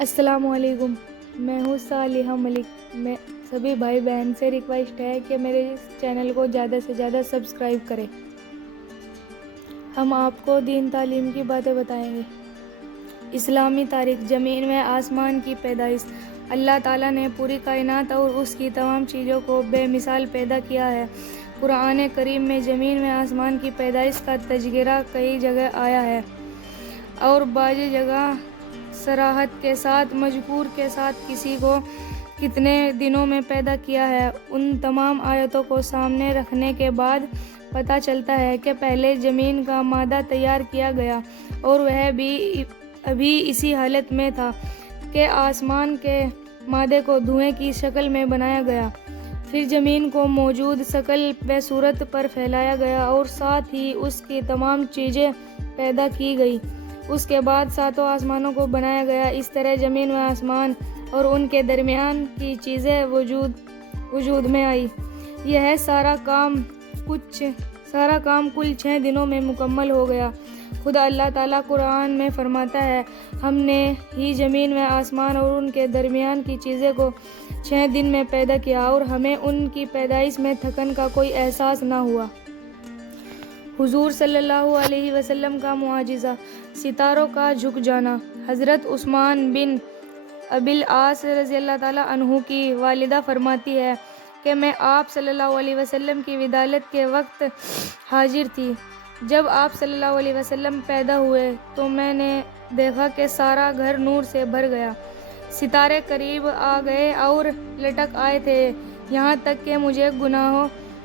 السلام علیکم، میں ہوں صالحہ ملک۔ میں سبھی بھائی بہن سے ریکویسٹ ہے کہ میرے اس چینل کو زیادہ سے زیادہ سبسکرائب کریں۔ ہم آپ کو دین تعلیم کی باتیں بتائیں گے۔ اسلامی تاریخ، زمین و آسمان کی پیدائش۔ اللہ تعالیٰ نے پوری کائنات اور اس کی تمام چیزوں کو بے مثال پیدا کیا ہے۔ قرآن کریم میں زمین و آسمان کی پیدائش کا تذکرہ کئی جگہ آیا ہے اور بعض جگہ صراحت کے ساتھ مذکور کے ساتھ کسی کو کتنے دنوں میں پیدا کیا ہے۔ ان تمام آیتوں کو سامنے رکھنے کے بعد پتہ چلتا ہے کہ پہلے زمین کا مادہ تیار کیا گیا اور وہ بھی ابھی اسی حالت میں تھا کہ آسمان کے مادے کو دھوئیں کی شکل میں بنایا گیا۔ پھر زمین کو موجود شکل و صورت پر پھیلایا گیا اور ساتھ ہی اس کی تمام چیزیں پیدا کی گئی۔ اس کے بعد ساتوں آسمانوں کو بنایا گیا۔ اس طرح زمین و آسمان اور ان کے درمیان کی چیزیں وجود میں آئی۔ یہ سارا کام کل 6 دنوں میں مکمل ہو گیا۔ خدا اللہ تعالیٰ قرآن میں فرماتا ہے، ہم نے ہی زمین و آسمان اور ان کے درمیان کی چیزیں کو 6 دن میں پیدا کیا اور ہمیں ان کی پیدائش میں تھکن کا کوئی احساس نہ ہوا۔ حضور صلی اللہ علیہ وسلم کا معجزہ، ستاروں کا جھک جانا۔ حضرت عثمان بن ابی العاص رضی اللہ تعالیٰ عنہ کی والدہ فرماتی ہے کہ میں آپ صلی اللہ علیہ وسلم کی ولادت کے وقت حاضر تھی۔ جب آپ صلی اللہ علیہ وسلم پیدا ہوئے تو میں نے دیکھا کہ سارا گھر نور سے بھر گیا، ستارے قریب آ گئے اور لٹک آئے تھے، یہاں تک کہ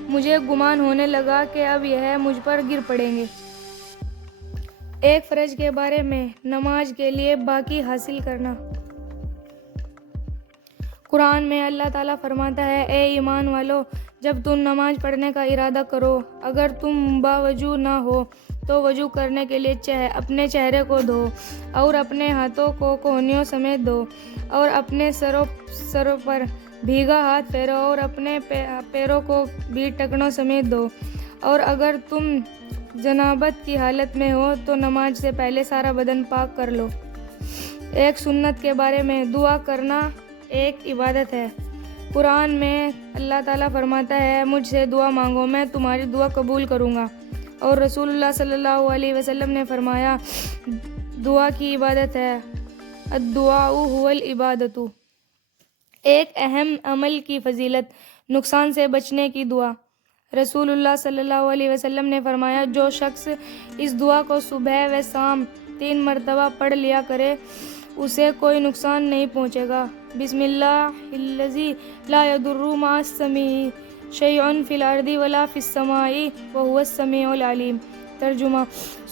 مجھے گمان ہونے لگا کہ اب یہ مجھ پر گر پڑیں گے۔ ایک فرض کے بارے میں، نماز کے لیے باقی حاصل کرنا۔ قرآن میں اللہ تعالیٰ فرماتا ہے، اے ایمان والو، جب تم نماز پڑھنے کا ارادہ کرو، اگر تم باوضو نہ ہو تو وضو کرنے کے لیے اپنے چہرے کو دھو اور اپنے ہاتھوں کو کونیوں سمیت دھو اور اپنے سروں پر بھیگا ہاتھ پھیرو اور اپنے پیروں کو بھی ٹکنوں سمیت دھو، اور اگر تم جنابت کی حالت میں ہو تو نماز سے پہلے سارا بدن پاک کر لو۔ ایک سنت کے بارے میں، دعا کرنا ایک عبادت ہے۔ قرآن میں اللہ تعالیٰ فرماتا ہے، مجھ سے دعا مانگو، میں تمہاری دعا قبول کروں گا، اور رسول اللہ صلی اللہ علیہ وسلم نے فرمایا، دعا کی عبادت ہے، الدعاء هو العبادۃ۔ ایک اہم عمل کی فضیلت، نقصان سے بچنے کی دعا۔ رسول اللہ صلی اللہ علیہ وسلم نے فرمایا، جو شخص اس دعا کو صبح و شام 3 مرتبہ پڑھ لیا کرے، اسے کوئی نقصان نہیں پہنچے گا۔ بسم اللہ الذی لا یضر مع اسمہ شیء فی الارض ولا فی السماء وہو السمیع العلیم۔ ترجمہ،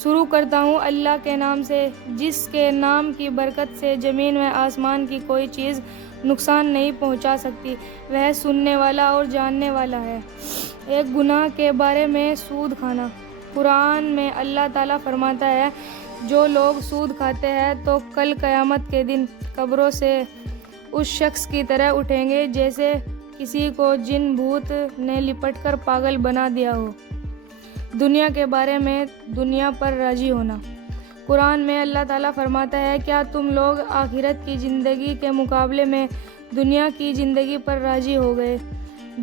شروع کرتا ہوں اللہ کے نام سے جس کے نام کی برکت سے زمین و آسمان کی کوئی چیز نقصان نہیں پہنچا سکتی، وہ سننے والا اور جاننے والا ہے۔ ایک گناہ کے بارے میں، سود کھانا۔ قرآن میں اللہ تعالیٰ فرماتا ہے، جو لوگ سود کھاتے ہیں تو کل قیامت کے دن قبروں سے اس شخص کی طرح اٹھیں گے جیسے کسی کو جن بھوت نے لپٹ کر پاگل بنا دیا ہو۔ دنیا کے بارے میں، دنیا پر راضی ہونا۔ قرآن میں اللہ تعالیٰ فرماتا ہے، کیا تم لوگ آخرت کی زندگی کے مقابلے میں دنیا کی زندگی پر راضی ہو گئے؟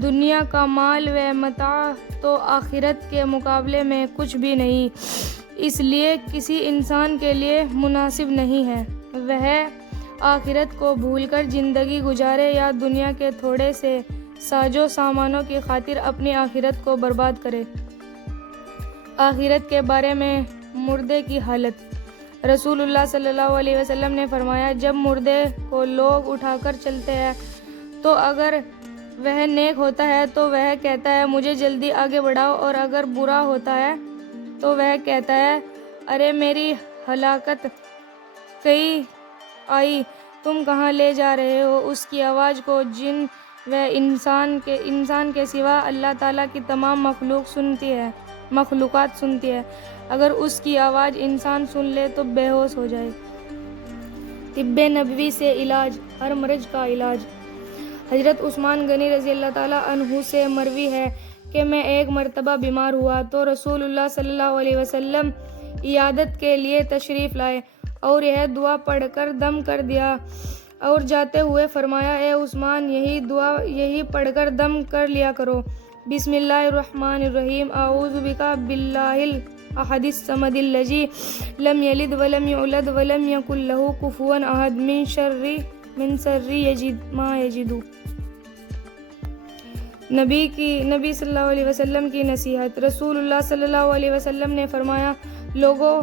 دنیا کا مال و متاع تو آخرت کے مقابلے میں کچھ بھی نہیں، اس لیے کسی انسان کے لیے مناسب نہیں ہے وہ آخرت کو بھول کر زندگی گزارے یا دنیا کے تھوڑے سے سازو سامانوں کی خاطر اپنی آخرت کو برباد کرے۔ آخرت کے بارے میں، مردے کی حالت۔ رسول اللہ صلی اللہ علیہ وسلم نے فرمایا، جب مردے کو لوگ اٹھا کر چلتے ہیں تو اگر وہ نیک ہوتا ہے تو وہ کہتا ہے، مجھے جلدی آگے بڑھاؤ، اور اگر برا ہوتا ہے تو وہ کہتا ہے، ارے میری ہلاکت کہیں آئی، تم کہاں لے جا رہے ہو؟ اس کی آواز کو جن و انسان کے سوا اللہ تعالیٰ کی تمام مخلوقات سنتی ہے، اگر اس کی آواز انسان سن لے تو بے ہوش ہو جائے۔ طب نبوی سے علاج، ہر مرض کا علاج۔ حضرت عثمان غنی رضی اللہ تعالیٰ عنہ سے مروی ہے کہ میں ایک مرتبہ بیمار ہوا تو رسول اللہ صلی اللہ علیہ وسلم عیادت کے لیے تشریف لائے اور یہ دعا پڑھ کر دم کر دیا اور جاتے ہوئے فرمایا اے عثمان یہی پڑھ کر دم کر لیا کرو۔ بسم اللہ الرحمن الرحیم اعوذ بک باللہ الاحد الصمد الذی لم یلد ولم یولد ولم یکن لہ کفوا احد من شر ما یجد۔ نبی صلی اللہ علیہ وسلم کی نصیحت۔ رسول اللہ صلی اللہ علیہ وسلم نے فرمایا لوگوں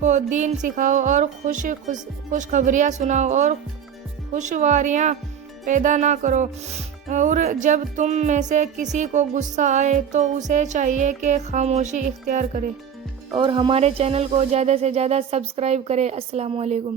کو دین سکھاؤ اور خوشخبریاں سناؤ اور خوشواریاں پیدا نہ کرو، اور جب تم میں سے کسی کو غصہ آئے تو اسے چاہیے کہ خاموشی اختیار کرے اور ہمارے چینل کو زیادہ سے زیادہ سبسکرائب کرے۔ السلام علیکم۔